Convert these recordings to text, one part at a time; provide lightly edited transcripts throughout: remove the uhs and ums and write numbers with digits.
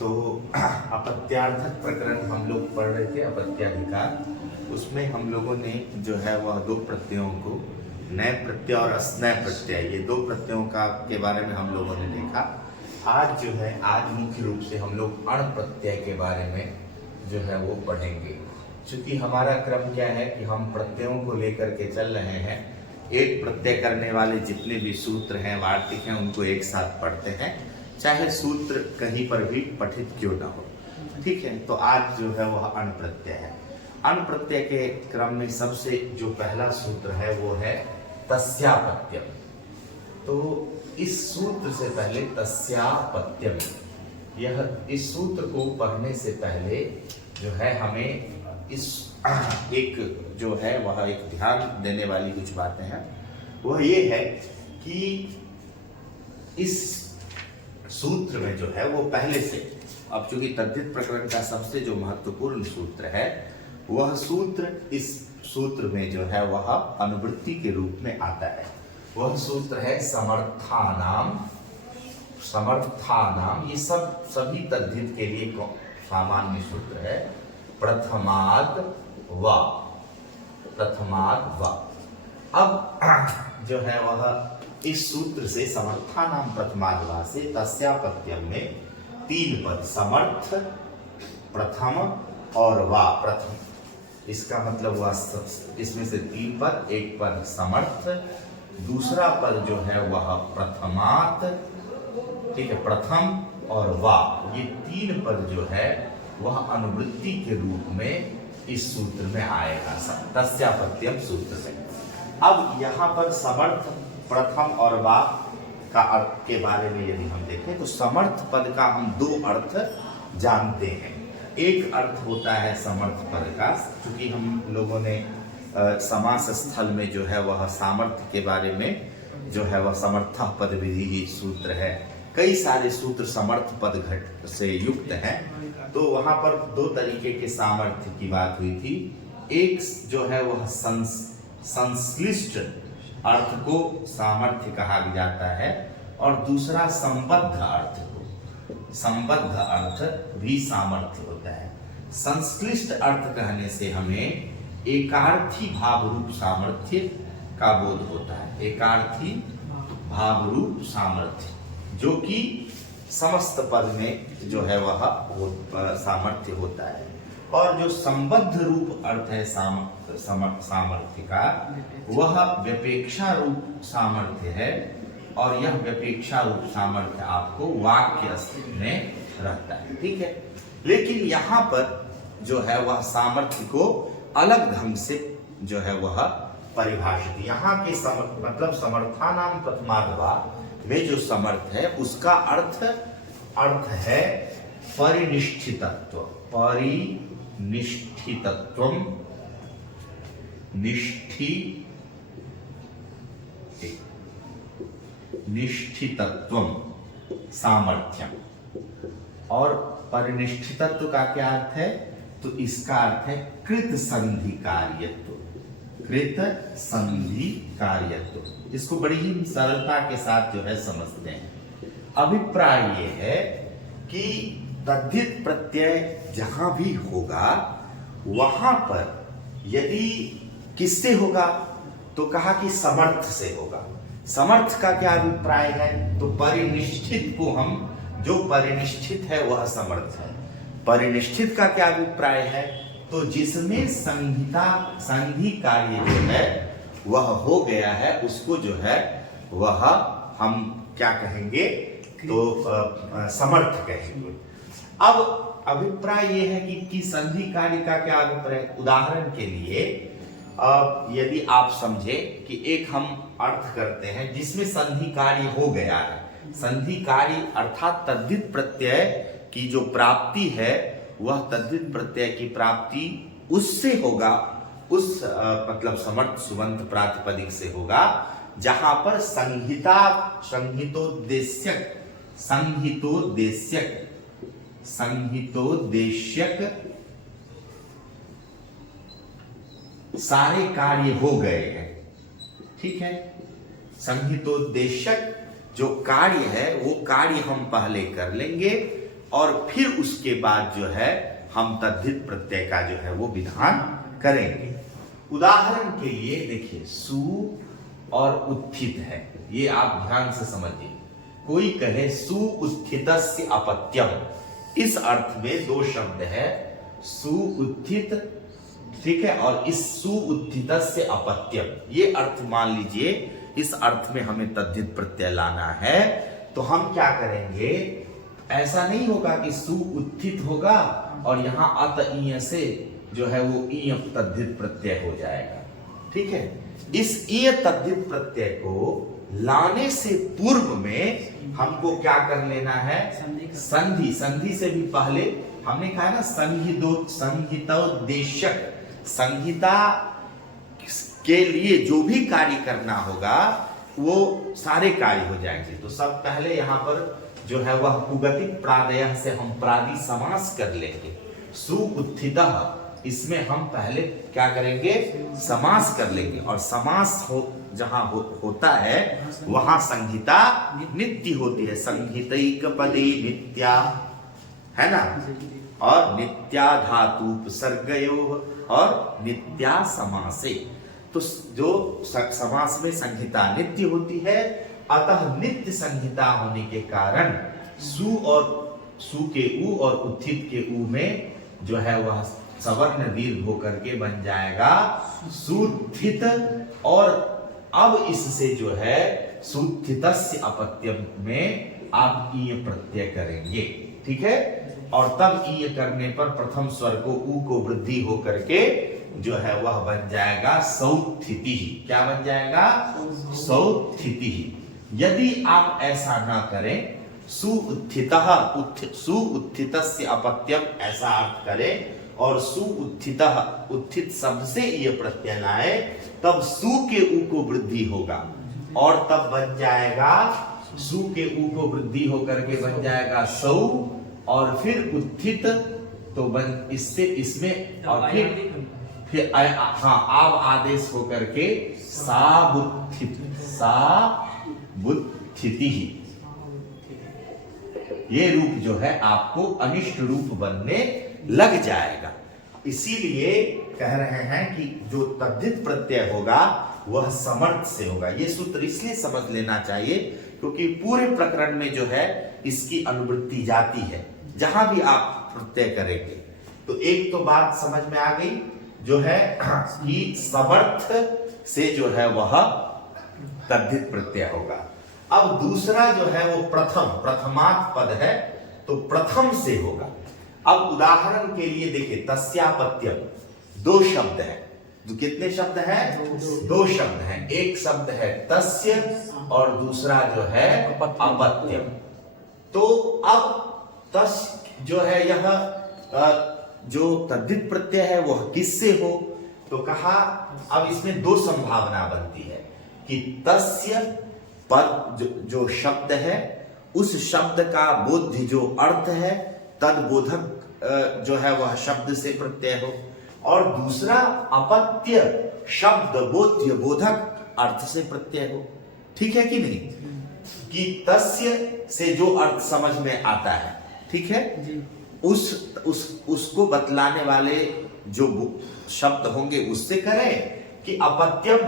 तो अपत्यार्थक प्रकरण हम लोग पढ़ रहे थे, अपत्याधिकार। उसमें हम लोगों ने जो है वह दो प्रत्ययों को, नए प्रत्यय और अस्नय प्रत्यय, ये दो प्रत्ययों के बारे में हम लोगों ने देखा। आज जो है, आज मुख्य रूप से हम लोग अण प्रत्यय के बारे में जो है वो पढ़ेंगे। क्योंकि हमारा क्रम क्या है कि हम प्रत्ययों को लेकर के चल रहे हैं। एक प्रत्यय करने वाले जितने भी सूत्र हैं, वार्तिक हैं, उनको एक साथ पढ़ते हैं, चाहे सूत्र कहीं पर भी पठित क्यों ना हो। ठीक है, तो आज जो है वह अण प्रत्यय है। अण प्रत्यय के क्रम में सबसे जो पहला सूत्र है वो है तस्यापत्यम। तो इस सूत्र से पहले तस्यापत्यम, इस सूत्र को पढ़ने से पहले जो है हमें इस एक जो है वह एक ध्यान देने वाली कुछ बातें हैं। वह ये है कि इस सूत्र में जो है वो पहले से, अब चूंकि तद्धित प्रकरण का सबसे जो महत्वपूर्ण सूत्र है वह सूत्र, इस सूत्र में जो है वह अनुवृत्ति के रूप में आता है। वह सूत्र है समर्थानाम। समर्थानाम ये सभी तद्धित के लिए सामान्य सूत्र है। प्रथमाद व, प्रथमाद व। अब जो है वह इस सूत्र से समर्थानाम प्रथमाद व से तस्यापत्यम में तीन पद, समर्थ, प्रथम और वा प्रथम। इसका मतलब हुआ इसमें से तीन पद, एक पद समर्थ, दूसरा पद जो है वह प्रथमात, ठीक है, प्रथम और वा, ये तीन पद जो है वह अनुवृत्ति के रूप में इस सूत्र में आएगा, तस्यापत्यम सूत्र से। अब यहाँ पर समर्थ, प्रथम और वा का अर्थ के बारे में यदि हम देखें तो समर्थ पद का हम दो अर्थ जानते हैं। एक अर्थ होता है समर्थ पद का, क्योंकि हम लोगों ने समास स्थल में जो है वह सामर्थ्य के बारे में जो है वह समर्थ पद विधि ही सूत्र है। कई सारे सूत्र समर्थ पद घट से युक्त हैं। तो वहां पर दो तरीके के सामर्थ्य की बात हुई थी। एक जो है वह संश्लिष्ट अर्थ को सामर्थ्य कहा जाता है, और दूसरा संबद्ध अर्थ को, संबद्ध अर्थ भी सामर्थ्य होता है। संश्लिष्ट अर्थ कहने से हमें एकार्थी भाव रूप सामर्थ्य का बोध होता है। एकार्थी भाव रूप सामर्थ्य, जो कि समस्त पद में जो है वह सामर्थ्य होता है। और जो संबद्ध रूप अर्थ है सामर्थ्य का, वह व्यपेक्षा रूप सामर्थ्य है, और यह व्यपेक्षा रूप सामर्थ्य आपको वाक्य अस्तित्व में रहता है। ठीक है, लेकिन यहाँ पर जो है वह सामर्थ्य को अलग ढंग से जो है वह परिभाषित, यहाँ के मतलब समर्थानाम प्रथमाद्वा में जो समर्थ है उसका अर्थ है परिनिष्ठितत्व। परिनिष्ठितत्व, निष्ठितत्वम सामर्थ्यम। और परिनिष्ठितत्व का क्या अर्थ है? तो इसका अर्थ है कृत संधि कार्यत्व। कृत संधि कार्यत्व, इसको बड़ी ही सरलता के साथ जो है समझते हैं। अभिप्राय ये है कि तद्धित प्रत्यय जहां भी होगा वहां पर यदि किससे होगा, तो कहा कि समर्थ से होगा। समर्थ का क्या अभिप्राय है? तो परिनिष्ठित को हम, जो परिनिष्ठित है वह समर्थ है। परिनिष्ठित का क्या अभिप्राय है? तो जिसमें संधि कार्य जो है वह हो गया है, उसको जो है वह हम क्या कहेंगे? तो समर्थ कहेंगे। अब अभिप्राय यह है कि संधि कार्य का क्या अभिप्राय? उदाहरण के लिए यदि आप समझे कि एक हम अर्थ करते हैं जिसमें संधि कार्य हो गया है। संधि कार्य अर्थात तद्धित प्रत्यय की जो प्राप्ति है वह तद्धित प्रत्यय की प्राप्ति उससे होगा, उस मतलब समर्थ सुबंत प्रातिपदिक से होगा जहां पर संहितोद्देश्यक सारे कार्य हो गए हैं। ठीक है, संहितोद्देश्यक जो कार्य है वो कार्य हम पहले कर लेंगे, और फिर उसके बाद जो है हम तद्धित प्रत्यय का जो है वो विधान करेंगे। उदाहरण के लिए देखिए, सु और उत्थित है, ये आप ध्यान से समझिए। कोई कहे सु उत्थितस्य अपत्यम, इस अर्थ में दो शब्द है, सु उत्थित, ठीक है, और इस सु उत्थितस्य अपत्यम, ये अर्थ मान लीजिए। इस अर्थ में हमें तद्धित प्रत्यय लाना है, तो हम क्या करेंगे, ऐसा नहीं होगा कि सु उत्थित होगा और यहां अत ईय से जो है वो ईय तद्धित प्रत्यय हो जाएगा, ठीक है। इस ईय तद्धित प्रत्यय को लाने से पूर्व में हमको क्या कर लेना है, संधि। संधि से भी पहले हमने कहा ना, संहितोद्देश्यक, संहिता के लिए जो भी कार्य करना होगा वो सारे कार्य हो जाएंगे। तो सब पहले यहाँ पर जो है वह पुगतिक प्रादयः से हम प्रादि समास कर लेंगे। सु उत्थितः, इसमें हम पहले क्या करेंगे, समास कर लेंगे, और समास जहां होता है वहां संहिता नित्य होती है। संहितैक पदे नित्या, है ना, और नित्या धातु उपसर्गयोः और नित्या समासे। तो जो समास में संहिता नित्य होती है, अतः नित्य संहिता होने के कारण सु और सु के उ और उत्थित के उ में जो है वह सवर्ण दीर्घ होकर के बन जाएगा सुत्थित। और अब इससे जो है सुत्थितस्य अपत्यम में आप ईय प्रत्यय करेंगे, ठीक है। और तब ईय करने पर प्रथम स्वर को उ को वृद्धि होकर के जो है वह बन जाएगा सौत्थिति। क्या बन जाएगा, सौत्थिति। यदि आप ऐसा ना करें, सुउत्थितः सुउत्थितस्य अपत्यम ऐसा अर्थ करें और सुउत्थितः उत्थित शब्द से ये प्रत्यय लाए, तब सु के उ को वृद्धि होगा और तब बन जाएगा, सु के उ को वृद्धि होकर के बन जाएगा सौ, और फिर उत्थित तो बन इससे इसमें, और फिर हाँ आब आदेश होकर के साबुत्थित, साबुत्थिति। ये रूप जो है आपको अनिष्ट रूप बनने लग जाएगा। इसीलिए कह रहे हैं कि जो तद्धित प्रत्यय होगा वह समर्थ से होगा। ये सूत्र इसलिए समझ लेना चाहिए क्योंकि पूरे प्रकरण में जो है इसकी अनुवृत्ति जाती है जहां भी आप प्रत्यय करेंगे। तो एक तो बात समझ में आ गई जो है कि समर्थ से जो है वह तद्धित प्रत्यय होगा। अब दूसरा जो है वो प्रथमात् पद है, तो प्रथम से होगा। अब उदाहरण के लिए देखिए, तस्यापत्यम, दो शब्द है। जो कितने शब्द हैं, दो शब्द हैं। एक शब्द है तस्य और दूसरा जो है अपत्यम। तो अब तस् जो है यह जो तद्धित प्रत्यय है वह किससे हो, तो कहा अब इसमें दो संभावना बनती है कि तस्य पद जो शब्द है उस शब्द का बोध्य जो अर्थ है तद बोधक जो है वह शब्द से प्रत्यय हो, और दूसरा अपत्य शब्द बोध्य बोधक अर्थ से प्रत्यय हो। ठीक है कि नहीं, कि तस्य से जो अर्थ समझ में आता है, ठीक है, उसको बतलाने वाले जो शब्द होंगे उससे करें, कि अपत्यम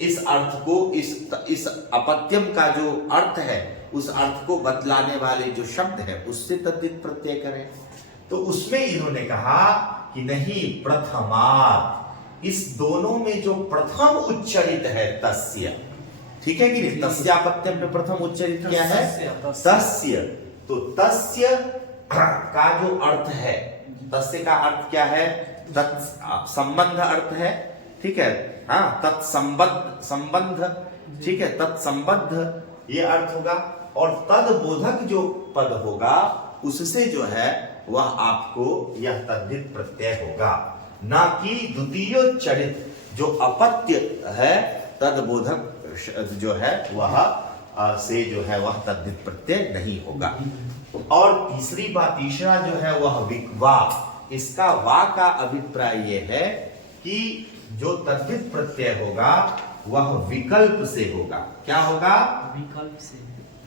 इस अर्थ को इस अपत्यम का जो अर्थ है उस अर्थ को बतलाने वाले जो शब्द है उससे तद्धित प्रत्यय करें। तो उसमें इन्होंने कहा कि नहीं, प्रथमात्, इस दोनों में जो प्रथम उच्चरित है तस्य, ठीक है कि नहीं, तस्यापत्यम में प्रथम उच्चरित क्या है, तस्य। तो तस्य का जो अर्थ है, तस्य का अर्थ क्या है, तत्संबंध अर्थ है, ठीक है, हाँ, तत्संबंध, ठीक है, तत्संबद्ध ये अर्थ होगा, और तद बोधक जो पद होगा उससे जो है वह आपको यह तद्धित प्रत्यय होगा, ना कि द्वितीयोच्चरित जो अपत्य है तद बोधक जो है वह से जो है वह तद्धित प्रत्यय नहीं होगा। और तीसरा जो है वह वा, इसका वा का अभिप्राय ये है कि जो तद्धित प्रत्यय होगा वह विकल्प से होगा। क्या होगा, विकल्प से।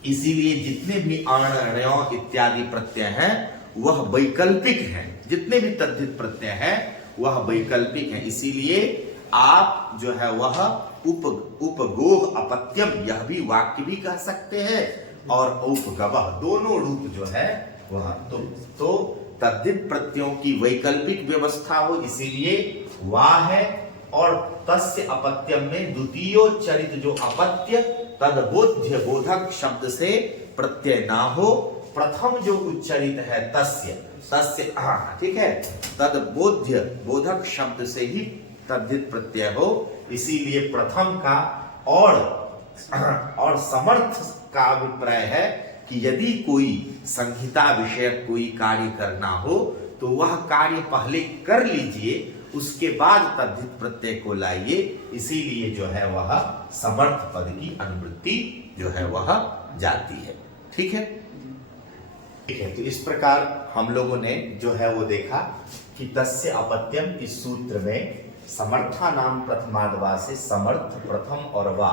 इसीलिए जितने भी अण, ण्य इत्यादि प्रत्यय हैं वह वैकल्पिक हैं। जितने भी तद्धित प्रत्यय हैं वह वैकल्पिक हैं। इसीलिए आप जो है वह उपगोह अपत्यम यह भी वाक्य भी कह सकते हैं और उपगवः दोनों रूप जो है वह तो तद्धित प्रत्ययों की वैकल्पिक व्यवस्था हो, इसीलिए वाह है। और तस्य अपत्यम में द्वितीयोच्चरित जो अपत्य तदबोध्य बोधक शब्द से प्रत्यय ना हो, प्रथम जो उच्चरित है तस्य ठीक है, तदबोध्य बोधक शब्द से ही तद्धित प्रत्यय हो। इसीलिए प्रथम का और समर्थ का अभिप्राय है कि यदि कोई संहिता विषयक कोई कार्य करना हो तो वह कार्य पहले कर लीजिए, उसके बाद तद्धित प्रत्यय को लाइए। इसीलिए जो है वह समर्थ पद की अनुवृत्ति जो है वह जाती है। ठीक है, ठीक है। तो इस प्रकार हम लोगों ने जो है वो देखा कि तस्य अपत्यम इस सूत्र में समर्था नाम प्रथमाद्वा से समर्थ प्रथम और वा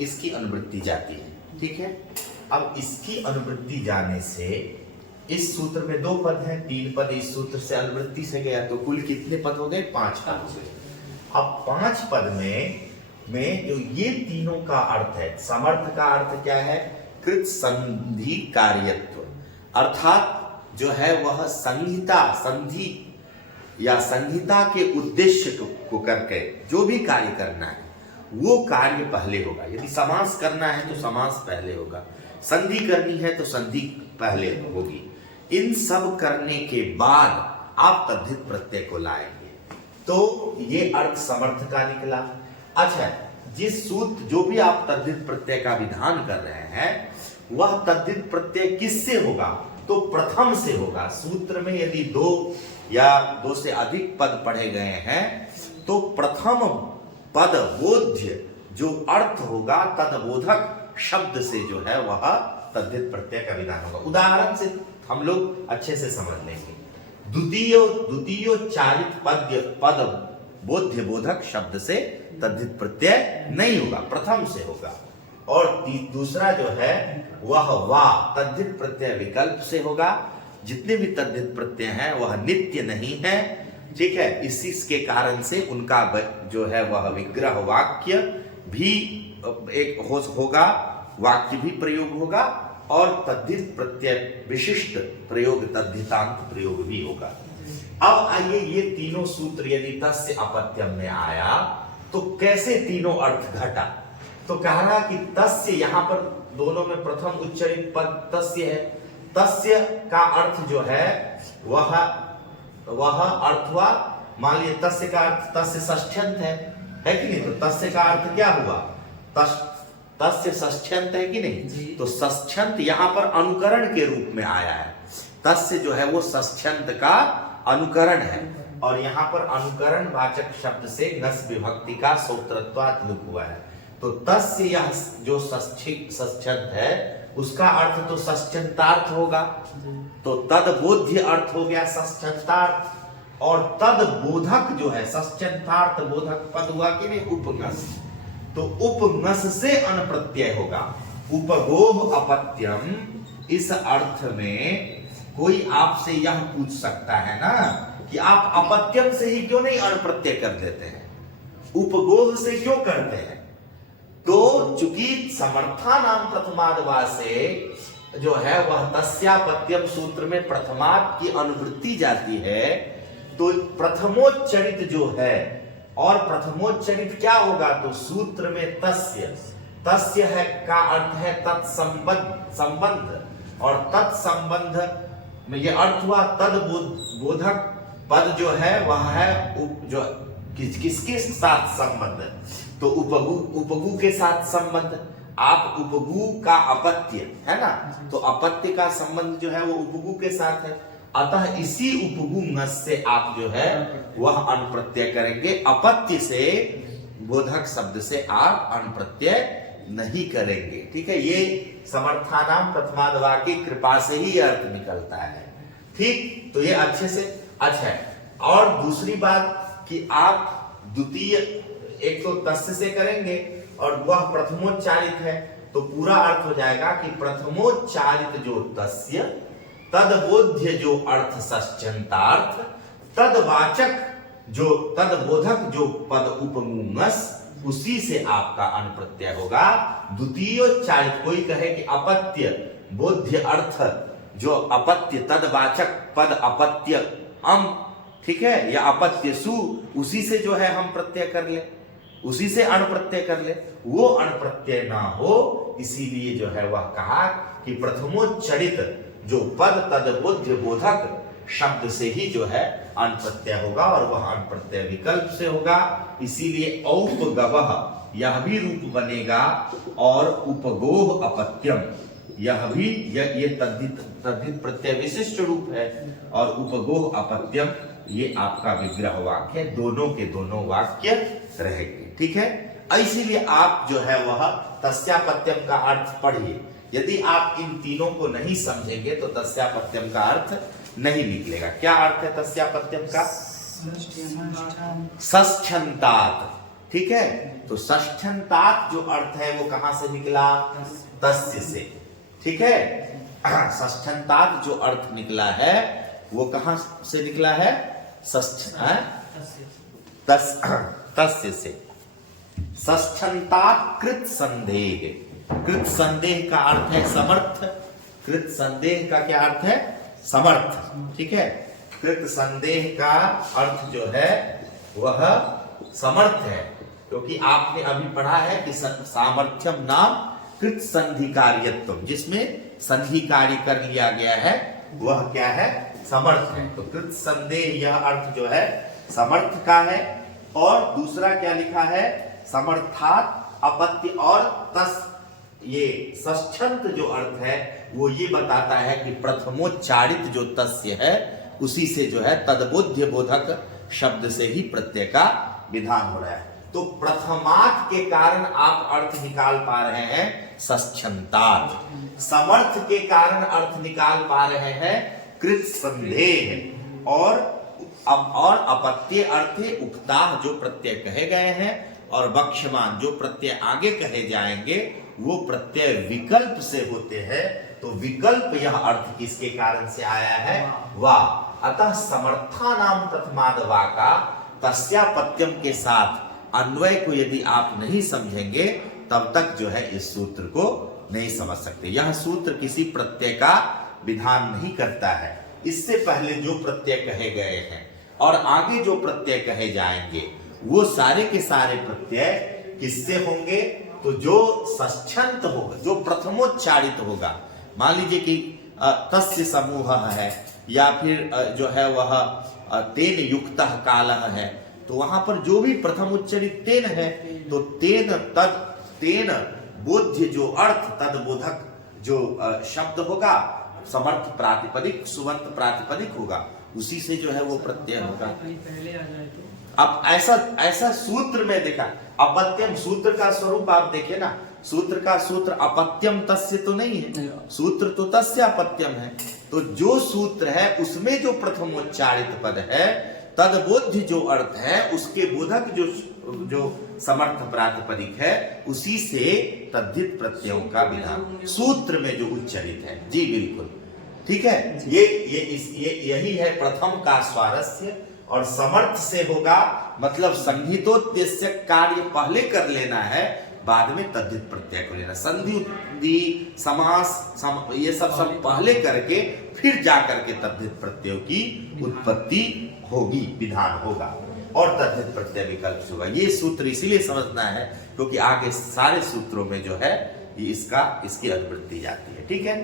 इसकी अनुवृत्ति जाती है। ठीक है, अब इसकी अनुवृत्ति जाने से इस सूत्र में 2 पद हैं, 3 पद इस सूत्र से अनुवृत्ति से गया, तो कुल कितने पद हो गए? 5 पद हो गए। अब 5 पद में जो ये तीनों का अर्थ है, समर्थ का अर्थ क्या है? कृत संधि कार्यत्व, अर्थात जो है वह संहिता संधि या संहिता के उद्देश्य को करके जो भी कार्य करना है वो कार्य पहले होगा। यदि समास करना है तो समास पहले होगा, संधि करनी है तो संधि पहले होगी। इन सब करने के बाद आप तद्धित प्रत्यय को लाएंगे, तो ये अर्थ समर्थ का निकला। अच्छा, जिस सूत्र जो भी आप तद्धित प्रत्यय का विधान कर रहे हैं वह तद्धित प्रत्यय किससे होगा? तो प्रथम से होगा। सूत्र में यदि 2 या 2 से अधिक पद पढ़े गए हैं तो प्रथम पद बोध्य जो अर्थ होगा तदबोधक शब्द से जो है वह तद्धित प्रत्यय का विधान होगा। उदाहरण से हम लोग अच्छे से समझ लेंगे। द्वितीयोच्चारित पद बोध्य बोधक शब्द से तद्धित प्रत्यय नहीं होगा, प्रथम से होगा। और दूसरा जो है वह वा तद्धित प्रत्यय विकल्प से होगा। जितने भी तद्धित प्रत्यय हैं वह नित्य नहीं है। ठीक है, इसी के कारण से उनका जो है वह विग्रह वाक्य भी एक होगा, वाक्य भी प्रयोग होगा और तद्धित प्रत्यय विशिष्ट प्रयोग तद्धितांत प्रयोग भी होगा। अब आइए, ये तीनों सूत्र यदि तस्य अपत्यम में आया तो कैसे तीनों अर्थ घटा? तो कह रहा कि तस्य, यहां पर दोनों में प्रथम उच्चरित पद तस्य है। तस्य का अर्थ जो है वह अर्थ हुआ, मान लीजिए तस्य का अर्थ तस्य षष्ठ्यंत है कि नहीं? तो तस्य का अर्थ क्या हुआ? तस्य षष्ठ्यंत है कि नहीं? तो षष्ठ्यंत यहां पर अनुकरण के रूप में आया है। तस्य जो है वो षष्ठ्यंत का अनुकरण है और यहां पर अनुकरण वाचक शब्द से नस विभक्ति का सूत्रत्वात् लुक हुआ है। तो तस्य यह जो षष्ठ्यंत है उसका अर्थ तो षष्ठ्यंतार्थ होगा, तो तदबोध्य अर्थ हो गया षष्ठ्यंतार्थ। और तदबोधक जो है षष्ठ्यंतार्थ बोधक पद हुआ कि नहीं? उपनस। तो उपनस से अनप्रत्यय होगा। उपगोह अपत्यम, इस अर्थ में कोई आपसे यह पूछ सकता है ना कि आप अपत्यम से ही क्यों नहीं अनप्रत्यय कर देते हैं, उपगोह से क्यों करते हैं? तो चूंकि समर्था नाम प्रथमाद्वा से जो है वह तस्यापत्यम सूत्र में प्रथमात् की अनुवृत्ति जाती है, तो प्रथमोच्चरित जो है, और प्रथमोच्चरित क्या होगा? तो सूत्र में तस्य है का अर्थ है तत्संबंध, और तत्संबंध में यह अर्थ हुआ तदबोधक पद जो है वह है जो किसके साथ संबंध? तो उपगु के साथ संबंध। आप उपगु का अपत्य है ना, तो अपत्य का संबंध जो है वो उपगु के साथ है। अतः इसी उपगु नस से आप जो है वह अनप्रत्यय करेंगे, अपत्य से बोधक शब्द से आप अनप्रत्यय नहीं करेंगे। ठीक है, ये समर्थानाम प्रथमाद्वा की कृपा से ही अर्थ निकलता है। ठीक, तो ये अच्छे से अच्छा है। और दूसरी बात कि आप द्वितीय एक तो तस्य से करेंगे और वह प्रथमोच्चारित है, तो पूरा अर्थ हो जाएगा कि प्रथमोच्चारित जो तस्य तदबोध्य जो अर्थ षष्ठ्यंतार्थ तदवाचक जो तदबोधक जो पद उपमुंगस उसी से आपका अन प्रत्यय होगा। द्वितीयोच्चारित कोई कहे कि अपत्य बोध्य अर्थ जो अपत्य तदवाचक पद अपत्य अम, ठीक है, या अपत्य सु, उसी से जो है हम प्रत्यय कर ले, उसी से अण प्रत्यय कर ले, वो अण प्रत्यय ना हो, इसीलिए जो है वह कहा कि प्रथमोच्चरित जो पद तदबोध्य बोधक शब्द से ही जो है अण प्रत्यय होगा और वह अण प्रत्यय विकल्प से होगा। इसीलिए औपगवः यह भी रूप बनेगा और उपगोह अपत्यम यह भी ये तद्धित प्रत्यय विशिष्ट रूप है और उपगोह अपत्यम ये आपका विग्रह वाक्य, दोनों के दोनों वाक्य रहेंगे। ठीक है, इसीलिए आप जो है वह तस्यापत्यम का अर्थ पढ़िए। यदि आप इन तीनों को नहीं समझेंगे तो तस्यापत्यम का अर्थ नहीं निकलेगा। क्या अर्थ है तस्यापत्यम का? षष्ठ्यंतात। ठीक है, तो षष्ठ्यंतात जो अर्थ है वो कहां से निकला? तस्य से। ठीक है, षष्ठ्यंतात जो अर्थ निकला है वो कहां से निकला है? तस्य से। षष्ठ्यंतात कृत संदेह। कृत संदेह का अर्थ है समर्थ। कृत संदेह का क्या अर्थ है? समर्थ। ठीक है, कृत संदेह का अर्थ जो है वह समर्थ है, क्योंकि आपने अभी पढ़ा है कि सामर्थ्यम नाम कृत संधि कार्यत्व, जिसमें संधि कार्य कर लिया गया है वह क्या है? समर्थ है। तो कृत संदेह यह अर्थ जो है समर्थ का है। और दूसरा क्या लिखा है? समर्थात अपत्य और तस, ये षष्ठ्यंत जो अर्थ है वो ये बताता है कि प्रथमोच्चारित जो तस्य है उसी से जो है तदबोध्य बोधक शब्द से ही प्रत्यय का विधान हो रहा है। तो प्रथमार्थ के कारण आप अर्थ निकाल पा रहे हैं षष्ठ्यंतात्, समर्थ के कारण अर्थ निकाल पा रहे हैं कृत संदेह, और अपत्य अर्थे उक्ताः जो प्रत्यय कहे गए हैं और वक्ष्यमान जो प्रत्यय आगे कहे जाएंगे वो प्रत्यय विकल्प से होते हैं। तो विकल्प यह अर्थ किसके कारण से आया है? वा। अतः समर्था नाम प्रथमाद वा का तस्यापत्यम के साथ अन्वय को यदि आप नहीं समझेंगे तब तक जो है इस सूत्र को नहीं समझ सकते। यह सूत्र किसी प्रत्यय का विधान नहीं करता है। इससे पहले जो प्रत्यय कहे गए हैं और आगे जो प्रत्यय कहे जाएंगे वो सारे के सारे प्रत्यय किससे होंगे? तो जो षष्ठ्यंत होगा, जो प्रथमोच्चारित होगा, मान लीजिए कि तस्य समूह है या फिर जो है वह तेन युक्तः कालः है, तो वहां पर जो भी प्रथम उच्चरित तेन है तो तेन बोध्य जो अर्थ तदबोधक जो शब्द होगा समर्थ प्रातिपदिक सुबंत प्रातिपदिक होगा, उसी से जो है वो प्रत्यय होगा। पहले आ जाए तो अब ऐसा सूत्र में देखा, अपत्यम सूत्र का स्वरूप आप देखे ना, सूत्र का सूत्र अपत्यम तस्य तो नहीं है, सूत्र तो तस्य अपत्यम है। तो जो सूत्र है उसमें जो प्रथमोच्चारित पद है तदबोध्य जो अर्थ है उसके बोधक जो समर्थ प्रातिपदिक है उसी से तद्धित प्रत्ययों का विधान सूत्र में जो उच्चरित है। जी बिल्कुल ठीक है, यही है प्रथम का स्वारस्य। और समर्थ से होगा मतलब संहितोद्देश्य कार्य पहले कर लेना है, बाद में तद्धित प्रत्यय को लेना। संधि समास ये सब पहले करके फिर जाकर के तद्धित प्रत्ययों की उत्पत्ति होगी, विधान होगा और तद्धित प्रत्यय विकल्प से होगा। ये सूत्र इसीलिए समझना है क्योंकि आगे सारे सूत्रों में जो है इसकी अनुवृत्ति जाती है। ठीक है,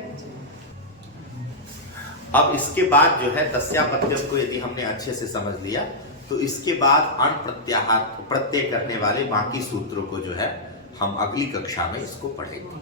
अब इसके बाद जो है तस्यापत्यम को यदि हमने अच्छे से समझ लिया तो इसके बाद अण प्रत्यय करने वाले बाकी सूत्रों को जो है हम अगली कक्षा में इसको पढ़ेंगे।